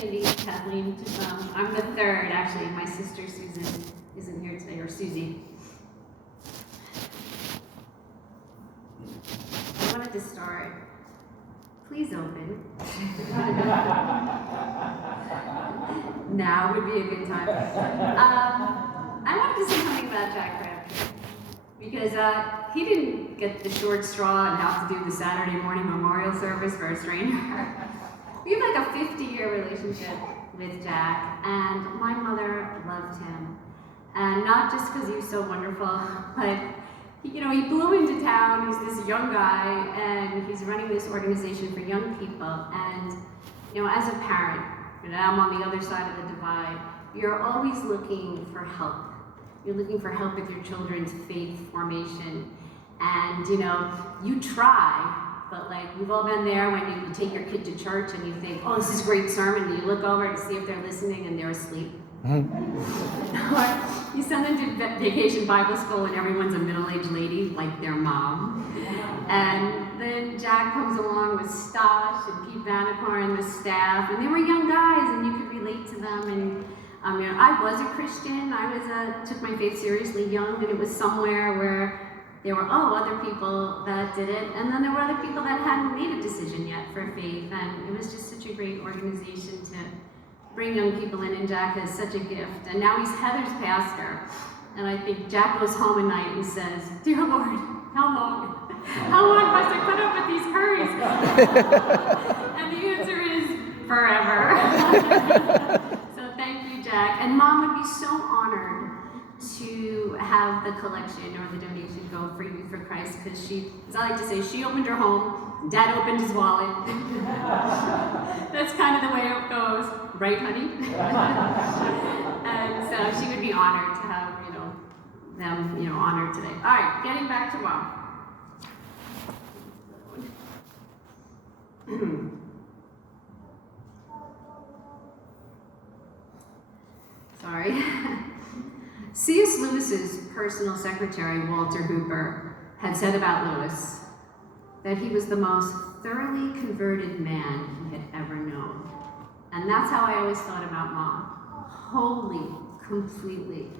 Candy, Kathleen. I'm the third, actually. My sister Susan isn't here today, or Susie. I wanted to start. Please open. Now would be a good time. I wanted to say something about Jack Crabtree, because he didn't get the short straw and have to do the Saturday morning memorial service for a stranger. We have like a 50-year relationship with Jack, and my mother loved him. And not just because he was so wonderful, but he blew into town. He's this young guy, and he's running this organization for young people. And as a parent, and I'm on the other side of the divide, you're always looking for help. You're looking for help with your children's faith formation. And you try, but we've all been there when you take your kid to church and you think, oh, this is a great sermon, and you look over to see if they're listening and they're asleep. Or you send them to vacation Bible school and everyone's a middle-aged lady like their mom. And then Jack comes along with Stosh and Pete Vanacore and the staff, and they were young guys and you could relate to them. And I was a Christian. I took my faith seriously young, and it was somewhere where there were other people that did it, and then there were other people that hadn't made a decision yet for faith, and it was just such a great organization to bring young people in, and Jack has such a gift. And now he's Heather's pastor, and I think Jack goes home at night and says, "Dear Lord, how long? How long must I put up with these hurries?" And the answer is forever. So thank you, Jack. And Mom would be so honored to have the collection or the donation go for Youth for Christ, because as I like to say, she opened her home, Dad opened his wallet. That's kind of the way it goes, right, honey? And so she would be honored to have, them, honored today. All right, getting back to Mom. Sorry. C.S. Lewis's personal secretary, Walter Hooper, had said about Lewis that he was the most thoroughly converted man he had ever known. And that's how I always thought about Mom. Wholly, completely,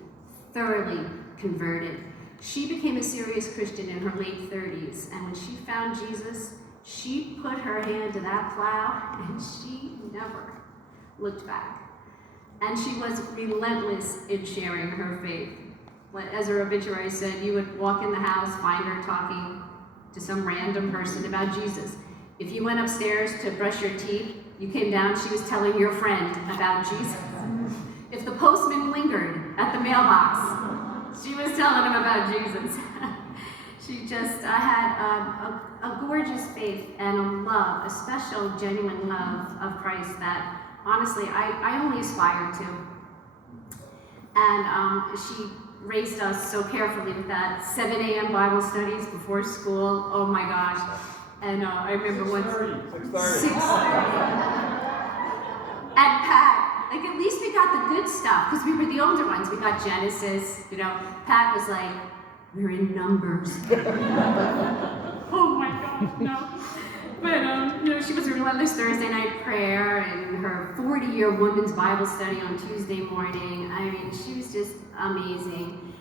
thoroughly converted. She became a serious Christian in her late 30s, and when she found Jesus, she put her hand to that plow, and she never looked back. And she was relentless in sharing her faith. As her obituary said, you would walk in the house, find her talking to some random person about Jesus. If you went upstairs to brush your teeth, you came down, she was telling your friend about Jesus. If the postman lingered at the mailbox, she was telling him about Jesus. She just had a gorgeous faith and a love, a special, genuine love of Christ that honestly, I only aspire to. And she raised us so carefully with that 7 a.m. Bible studies before school. Oh my gosh. And I remember once 6:30. At Pat, at least we got the good stuff, because we were the older ones. We got Genesis, Pat was like, we're in Numbers. Oh my gosh, no. But, she was a relentless Thursday night prayer and her 40-year women's Bible study on Tuesday morning. I mean, she was just amazing.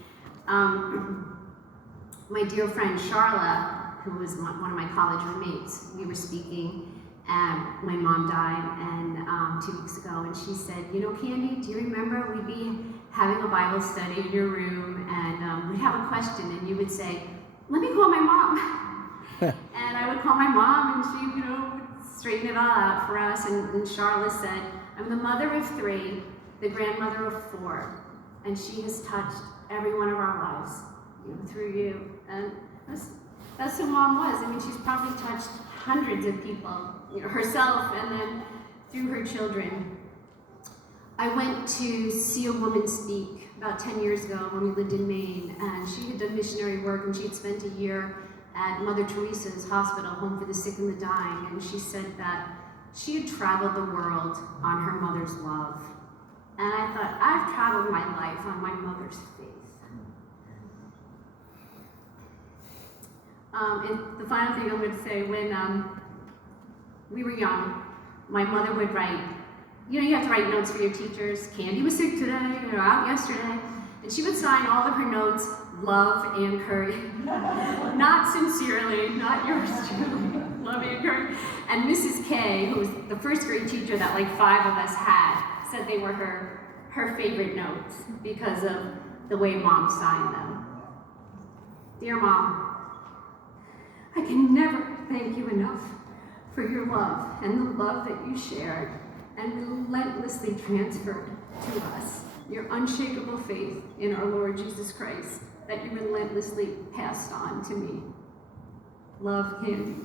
My dear friend Charla, who was one of my college roommates, we were speaking when Mom died, and 2 weeks ago, and she said, Candy, do you remember we'd be having a Bible study in your room, and we'd have a question, and you would say, let me call my mom. And I would call my mom, and she, would straighten it all out for us. And Charla said, I'm the mother of 3, the grandmother of 4, and she has touched every one of our lives, through you. And that's who Mom was. I mean, she's probably touched hundreds of people, herself, and then through her children. I went to see a woman speak about 10 years ago when we lived in Maine, and she had done missionary work, and she had spent a year at Mother Teresa's hospital, home for the sick and the dying, and she said that she had traveled the world on her mother's love. And I thought, I've traveled my life on my mother's faith. And the final thing I'm going to say, when we were young, my mother would write you have to write notes for your teachers. Candy was sick today, out yesterday. And she would sign all of her notes, love Ann Curry. Not sincerely, not yours truly, love Ann Curry. And Mrs. K, who was the first grade teacher that like 5 of us had, said they were her favorite notes because of the way Mom signed them. Dear Mom, I can never thank you enough for your love and the love that you shared and relentlessly transferred to us, your unshakable faith in our Lord Jesus Christ that you relentlessly passed on to me. Love, Candy.